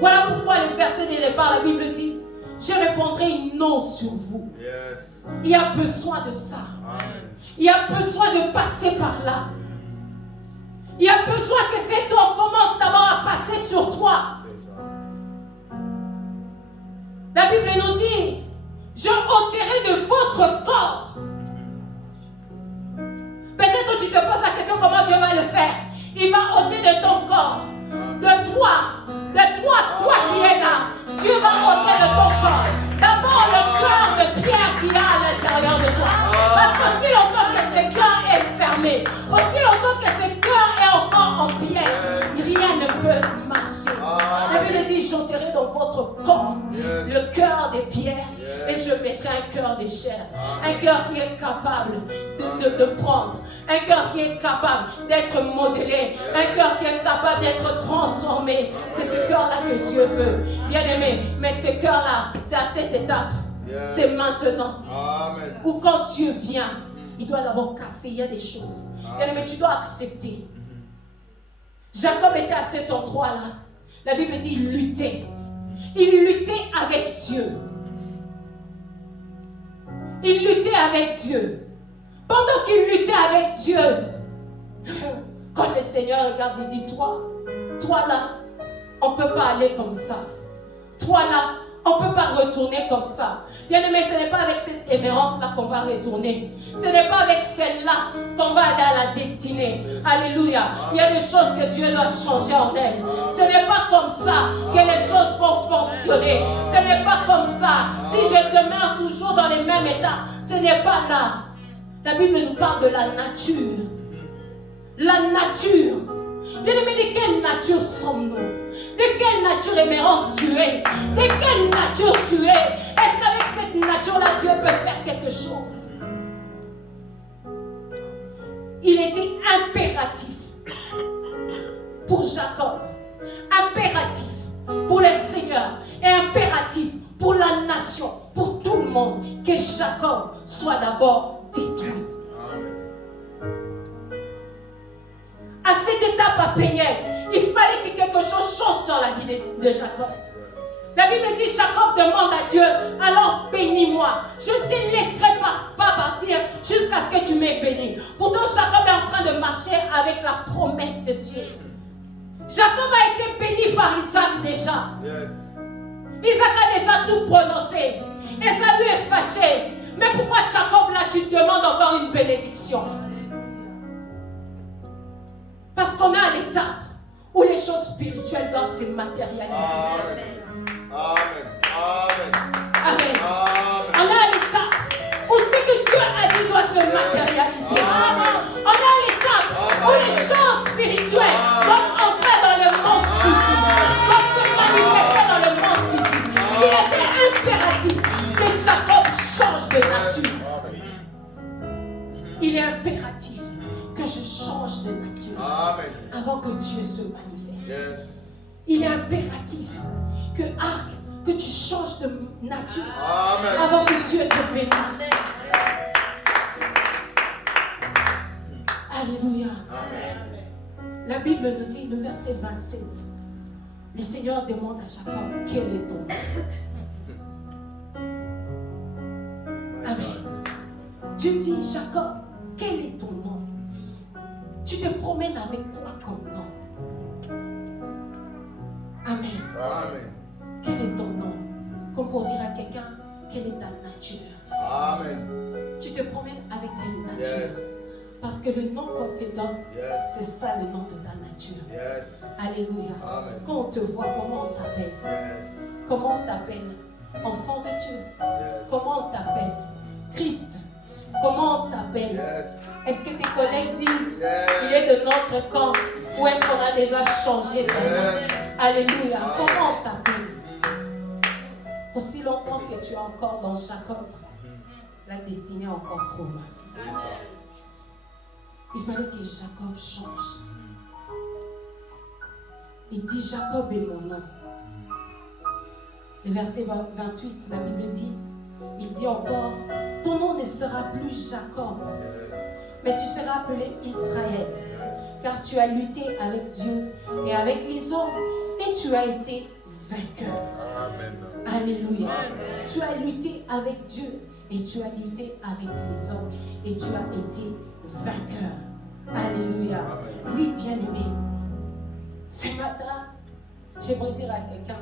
Voilà pourquoi le verset de départ, la Bible dit, je répandrai une eau sur vous. Yes. Il y a besoin de ça. Amen. Il y a besoin de passer par là. Il y a besoin que cette eau commence d'abord à passer sur toi. La Bible nous dit, je ôterai de votre corps. Peut-être tu te poses la question comment Dieu va le faire. Il va ôter de ton corps, de toi qui es là. Dieu va ôter de ton corps. D'abord le cœur de pierre qu'il y a à l'intérieur de toi. Parce qu'aussi longtemps que ce cœur est fermé, aussi longtemps que ce cœur est encore en pierre, rien ne peut marcher. La Bible dit, j'ôterai dans votre corps le cœur des pierres et je mettrai un cœur de chair. Un cœur qui est capable de prendre. Un cœur qui est capable d'être modelé. Un cœur qui est capable d'être transformé. C'est ce cœur-là que Dieu veut. Bien aimé, mais ce cœur-là, c'est à cette étape. C'est maintenant. Amen. Ou quand Dieu vient, il doit d'abord casser. Il y a des choses. Bien aimé, tu dois accepter. Jacob était à cet endroit-là. La Bible dit, il luttait. Il luttait avec Dieu. Il luttait avec Dieu. Pendant qu'il luttait avec Dieu, quand le Seigneur regarde, il dit, toi là, on ne peut pas aller comme ça. Toi là, on ne peut pas retourner comme ça. Bien aimé, ce n'est pas avec cette émérance-là qu'on va retourner. Ce n'est pas avec celle-là qu'on va aller à la destinée. Alléluia. Il y a des choses que Dieu doit changer en elle. Ce n'est pas comme ça que les choses vont fonctionner. Ce n'est pas comme ça. Si je demeure toujours dans les mêmes états, ce n'est pas là. La Bible nous parle de la nature. La nature. Bien aimé, de quelle nature sommes-nous? De quelle nature émérance tu es? De quelle nature tu es? Est-ce qu'avec cette nature-là, Dieu peut faire quelque chose? Il était impératif pour Jacob, impératif pour le Seigneur et impératif pour la nation, pour tout le monde, que Jacob soit d'abord détruit. À cette étape à Péniel, il fallait que quelque chose change dans la vie de Jacob. La Bible dit, Jacob demande à Dieu, alors bénis-moi. Je ne te laisserai pas partir jusqu'à ce que tu m'aies béni. Pourtant, Jacob est en train de marcher avec la promesse de Dieu. Jacob a été béni par Isaac déjà. Isaac a déjà tout prononcé. Ésaü est fâché. Mais pourquoi Jacob là, tu te demandes encore une bénédiction? Parce qu'on est à l'étape où les choses spirituelles doivent se matérialiser. Amen. Amen. Amen. On est à l'étape où ce que Dieu a dit doit se matérialiser. On est à l'étape où les choses spirituelles doivent entrer dans le monde physique, doivent se manifester dans le monde physique. Il était impératif que Jacob change de nature. Il est impératif que je change de nature avant que Dieu se manifeste. Il est impératif que tu changes de nature avant que Dieu te bénisse. Alléluia. La Bible nous dit, le verset 27, le Seigneur demande à Jacob, quel est ton nom? Amen. Dieu dit, Jacob, quel est ton nom? Tu te promènes avec quoi comme nom? Amen. Amen. Quel est ton nom? Comme pour dire à quelqu'un, quelle est ta nature? Amen. Tu te promènes avec quelle nature? Yes. Parce que le nom qu'on te donne, Yes. c'est ça le nom de ta nature. Yes. Alléluia. Amen. Quand on te voit, comment on t'appelle? Yes. Comment on t'appelle? Enfant de Dieu. Yes. Comment on t'appelle? Christ. Comment on t'appelle? Yes. Est-ce que tes collègues disent, Yes. il est de notre camp, ou est-ce qu'on a déjà changé ton nom? Yes. Alléluia. Comment on t'appelle? Aussi longtemps que tu es encore dans Jacob, la destinée est encore trop loin. Il fallait que Jacob change. Il dit, Jacob est mon nom. Le verset 28, la Bible dit, il dit encore, ton nom ne sera plus Jacob, mais tu seras appelé Israël, car tu as lutté avec Dieu et avec les hommes et tu as été vainqueur. Amen. Alléluia. Amen. Tu as lutté avec Dieu et tu as lutté avec les hommes et tu as été vainqueur. Alléluia. Amen. Oui, bien-aimé. Ce matin, j'aimerais dire à quelqu'un,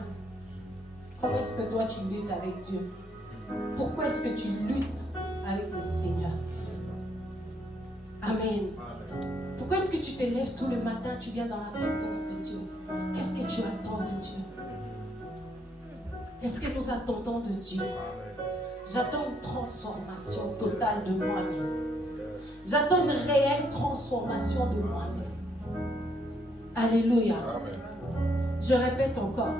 comment est-ce que toi tu luttes avec Dieu? Pourquoi est-ce que tu luttes avec le Seigneur? Amen. Amen. Pourquoi est-ce que tu te lèves tout le matin, tu viens dans la présence de Dieu? Qu'est-ce que tu attends de Dieu? Qu'est-ce que nous attendons de Dieu? Amen. J'attends une transformation totale de moi-même. J'attends une réelle transformation de moi-même. Alléluia. Amen. Je répète encore,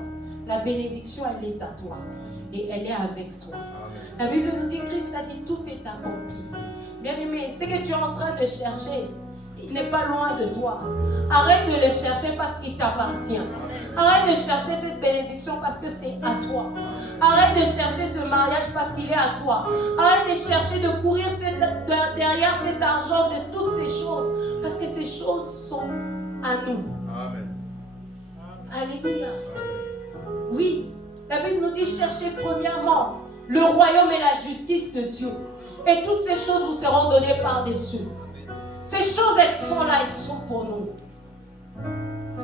la bénédiction, elle est à toi et elle est avec toi. Amen. La Bible nous dit, Christ a dit, tout est accompli. Bien-aimé, ce que tu es en train de chercher, il n'est pas loin de toi. Arrête de le chercher parce qu'il t'appartient. Arrête de chercher cette bénédiction parce que c'est à toi. Arrête de chercher ce mariage parce qu'il est à toi. Arrête de chercher de courir derrière cet argent, de toutes ces choses, parce que ces choses sont à nous. Amen. Alléluia. Oui, la Bible nous dit, cherchez premièrement le royaume et la justice de Dieu. Et toutes ces choses vous seront données par-dessus. Ces choses, elles sont là, elles sont pour nous.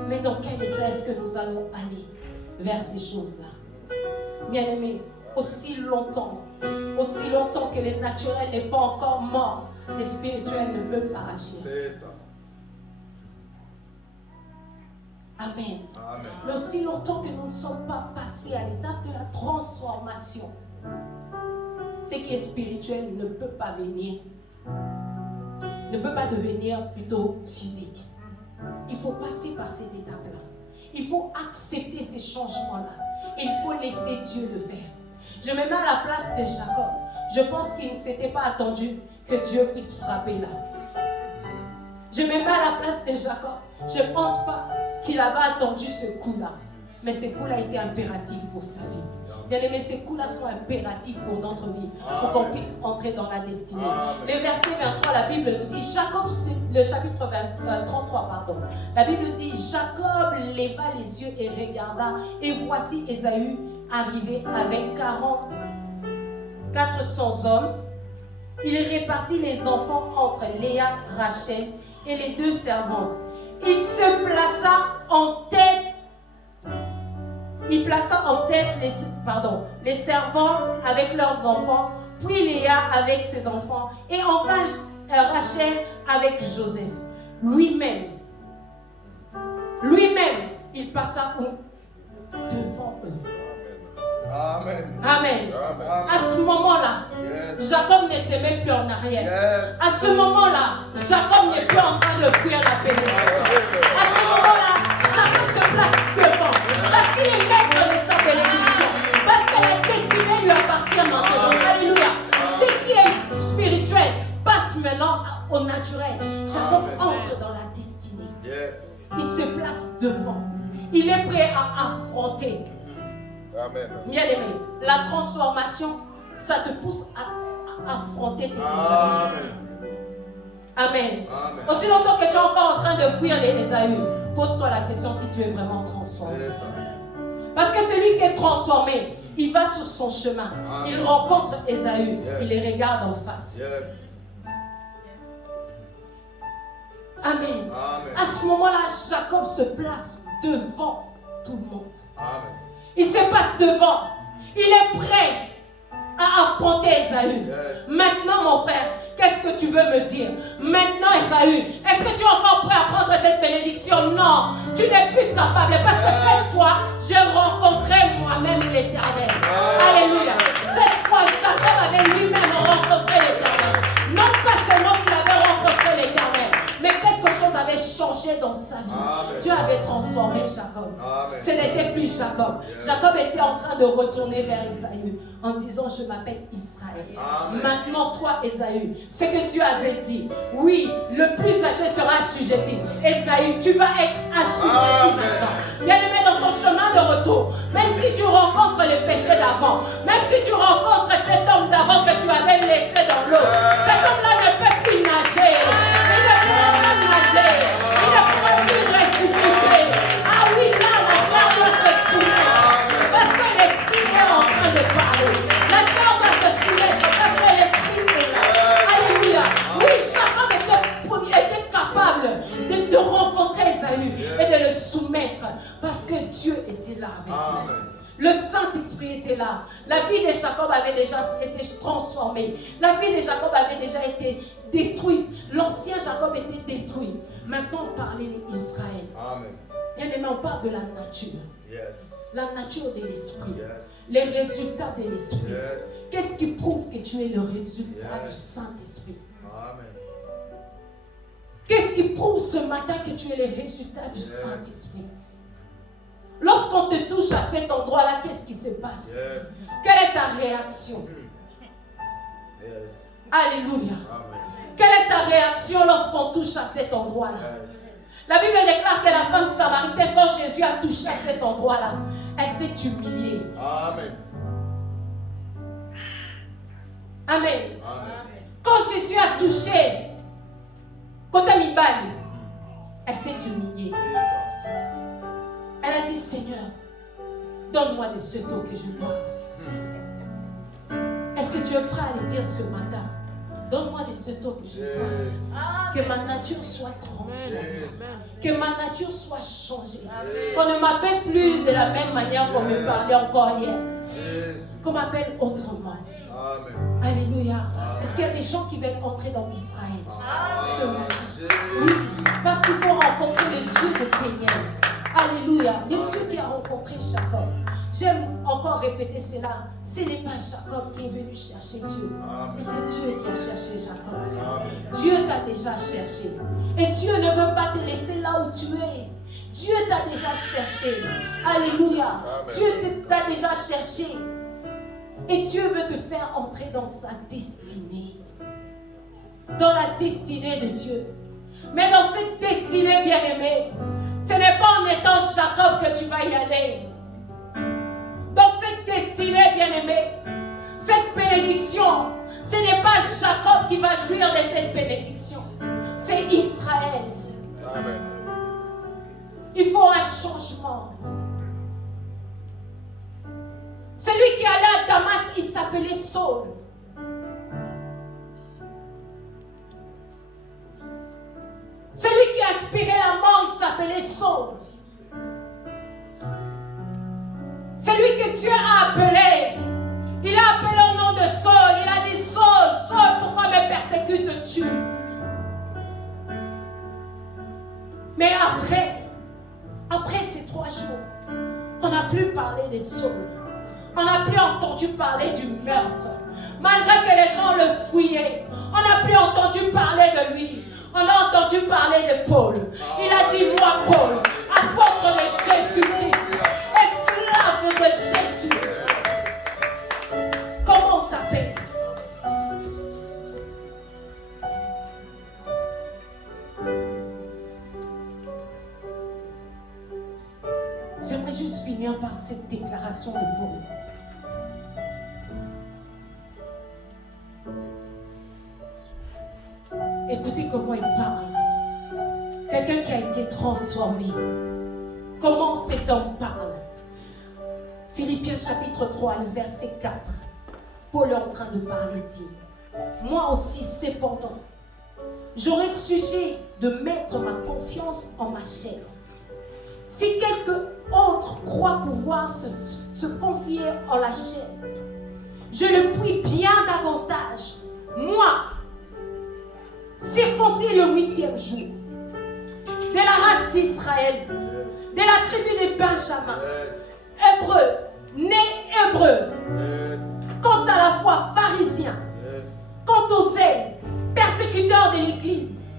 Mais dans quel état est-ce que nous allons aller vers ces choses-là? Bien-aimés, aussi longtemps que le naturel n'est pas encore mort, le spirituel ne peut pas agir. C'est ça. Amen. Amen. Mais aussi longtemps que nous ne sommes pas passés à l'étape de la transformation, ce qui est spirituel ne peut pas venir, ne peut pas devenir plutôt physique. Il faut passer par cette étape-là. Il faut accepter ces changements-là. Il faut laisser Dieu le faire. Je me mets à la place de Jacob. Je pense qu'il ne s'était pas attendu que Dieu puisse frapper là. Je me mets à la place de Jacob. Je ne pense pas qu'il avait attendu ce coup-là. Mais ce coup-là était impératif pour sa vie. Bien aimé, ces coups-là sont impératifs pour notre vie, pour qu'on puisse entrer dans la destinée. Le verset 23, la Bible nous dit, Jacob, le chapitre 33, pardon. La Bible dit, Jacob leva les yeux et regarda, et voici Ésaü arrivé avec 400 hommes. Il répartit les enfants entre Léa, Rachel et les deux servantes. Il se plaça en tête. Il plaça en tête les servantes avec leurs enfants, puis Léa avec ses enfants, et enfin Rachel avec Joseph. Lui-même, il passa devant eux. Amen. Amen. Amen. À ce moment-là, Yes. Jacob ne se met plus en arrière. Yes. À ce moment-là, Jacob n'est plus en train de fuir la bénédiction. À ce moment-là, Jacob se place devant. Parce qu'il est maître de sa bénédiction. Parce que la destinée lui appartient maintenant. Alléluia. Ce qui est spirituel passe maintenant au naturel. Jacob entre dans la destinée. Yes. Il se place devant. Il est prêt à affronter. Amen. Bien aimé, la transformation, ça te pousse à affronter tes désirs. Amen. Amen. Amen. Aussi longtemps que tu es encore en train de fuir les Ésaü, pose-toi la question si tu es vraiment transformé. C'est ça. Parce que celui qui est transformé, il va sur son chemin. Amen. Il rencontre Ésaü, Yes. il les regarde en face. Yes. Amen. Amen. À ce moment-là, Jacob se place devant tout le monde. Amen. Il se passe devant. Il est prêt à affronter Ésaü. Yes. Maintenant, mon frère, qu'est-ce que tu veux me dire? Maintenant, Ésaü, est-ce que tu es encore prêt à prendre cette bénédiction? Non, tu n'es plus capable parce que cette fois, j'ai rencontré moi-même l'Éternel. Alléluia. Cette fois, Jacob avait lui-même rencontré l'Éternel. Non pas seulement qu'il avait rencontré l'Éternel, mais quelque chose avait changé dans sa vie. Amen. Dieu avait transformé Jacob. Amen. Ce n'était plus Jacob. Jacob était en train de retourner vers Ésaü en disant, je m'appelle Israël. Amen. Maintenant, toi, Ésaü, ce que Dieu avait dit, oui, le plus âgé sera assujetti. Ésaü, tu vas être assujetti maintenant. Bien-aimé, dans ton chemin de retour, même si tu rencontres les péchés d'avant, même si tu rencontres cet homme d'avant que tu avais laissé dans l'eau, cet homme-là ne peut plus nager. Il ne peut plus nager. Il ne là. La vie de Jacob avait déjà été transformée. La vie de Jacob avait déjà été détruite. L'ancien Jacob était détruit. Maintenant, on parlait d'Israël. Amen. Bien-aimé, on parle de la nature. Yes. La nature de l'esprit. Yes. Les résultats de l'esprit. Yes. Qu'est-ce qui prouve que tu es le résultat Yes. du Saint-Esprit? Amen. Qu'est-ce qui prouve ce matin que tu es le résultat du Yes. Saint-Esprit? Lorsqu'on te touche à cet endroit-là, qu'est-ce qui se passe? Yes. Quelle est ta réaction? Yes. Alléluia. Amen. Quelle est ta réaction lorsqu'on touche à cet endroit-là? Yes. La Bible déclare que la femme samaritaine, quand Jésus a touché à cet endroit-là, elle s'est humiliée. Amen. Amen. Amen. Quand Jésus a touché côté Mibali, elle s'est humiliée. C'est ça. Elle a dit, Seigneur, donne-moi de cette eau que je bois. Est-ce que tu es prêt à le dire ce matin? Donne-moi de cette eau que je bois. Yes. Que ma nature soit transformée. Yes. Que ma nature soit changée. Qu'on ne m'appelle plus de la même manière qu'on me parlait encore hier. Yes. Qu'on m'appelle autrement. Amen. Alléluia. Est-ce qu'il y a des gens qui veulent entrer dans Israël ce matin? Oui, parce qu'ils ont rencontré le Dieu de Péniel. Alléluia. Le Dieu qui a rencontré Jacob. J'aime encore répéter cela. Ce n'est pas Jacob qui est venu chercher Dieu, mais c'est Dieu qui a cherché Jacob. Dieu t'a déjà cherché. Et Dieu ne veut pas te laisser là où tu es. Dieu t'a déjà cherché. Alléluia. Dieu t'a déjà cherché. Et Dieu veut te faire entrer dans sa destinée. Dans la destinée de Dieu. Mais dans cette destinée, bien-aimée, ce n'est pas en étant Jacob que tu vas y aller. Donc cette destinée, bien-aimée, cette bénédiction, ce n'est pas Jacob qui va jouir de cette bénédiction. C'est Israël. Amen. Il faut un changement. Celui qui allait à Damas, il s'appelait Saul. Celui qui aspirait la mort, il s'appelait Saul. Celui que Dieu a appelé, il a appelé au nom de Saul. Il a dit, Saul, Saul, pourquoi me persécutes-tu? Mais après ces 3 jours, on n'a plus parlé de Saul. On n'a plus entendu parler du meurtre. Malgré que les gens le fouillaient, on n'a plus entendu parler de lui. On a entendu parler de Paul. Il a dit, moi Paul, apôtre de Jésus-Christ, esclave de Jésus. Comment on t'appelle? J'aimerais juste finir par cette déclaration de Paul. Écoutez comment il parle. Quelqu'un qui a été transformé. Comment cet homme parle. Philippiens chapitre 3, le verset 4. Paul est en train de parler, dit, moi aussi cependant, j'aurais sujet de mettre ma confiance en ma chair. Si quelqu'un autre croit pouvoir se confier en la chair, je le puis bien davantage. Moi, circoncis le 8e jour, de la race d'Israël, de la tribu de Benjamin, hébreu, né hébreu, quant à la foi pharisien, quant au zèle, persécuteur de l'Église,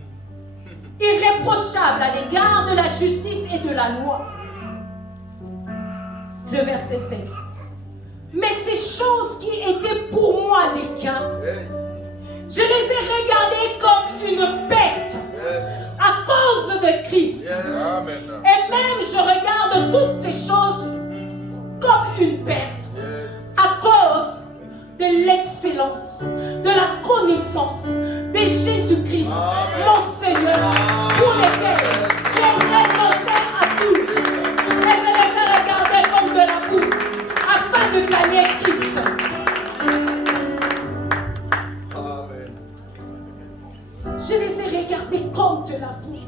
irréprochable à l'égard de la justice et de la loi. Le verset 7. Mais ces choses qui étaient pour moi des gains, je les ai regardées comme une perte à cause de Christ. Et même je regarde toutes ces choses comme une perte à cause de l'excellence, de la connaissance de Jésus-Christ, mon Seigneur, pour lequel j'ai renoncé à tout. Et je les ai regardés comme de la boue, afin de gagner Christ. Je les ai regardés comme de la boue,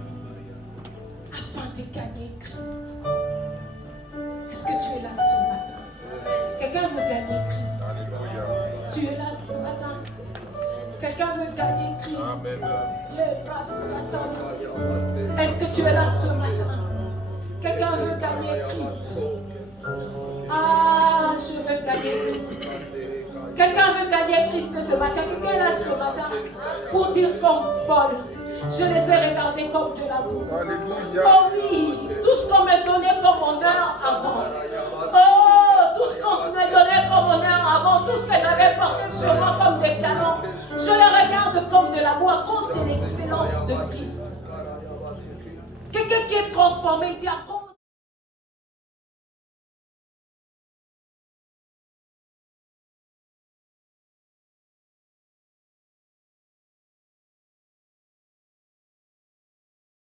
afin de gagner Christ. Est-ce que tu es là ce matin? Quelqu'un veut gagner Christ. Alléluia. Tu es là ce matin. Quelqu'un veut gagner Christ. Amen. Est-ce que tu es là ce matin? Quelqu'un veut gagner Christ. Ah, je veux gagner Christ. Quelqu'un veut gagner Christ ce matin. Quelqu'un est là ce matin pour dire comme Paul, je les ai regardés comme de la boue. Alléluia. Oh oui, tout ce qu'on m'a donné comme honneur avant. Oh, tout ce qu'on m'a donné comme honneur avant, tout ce que j'avais porté sur moi comme des canons, je le regarde comme de la boue à cause de l'excellence de Christ. Quelqu'un qui est transformé, il dit à cause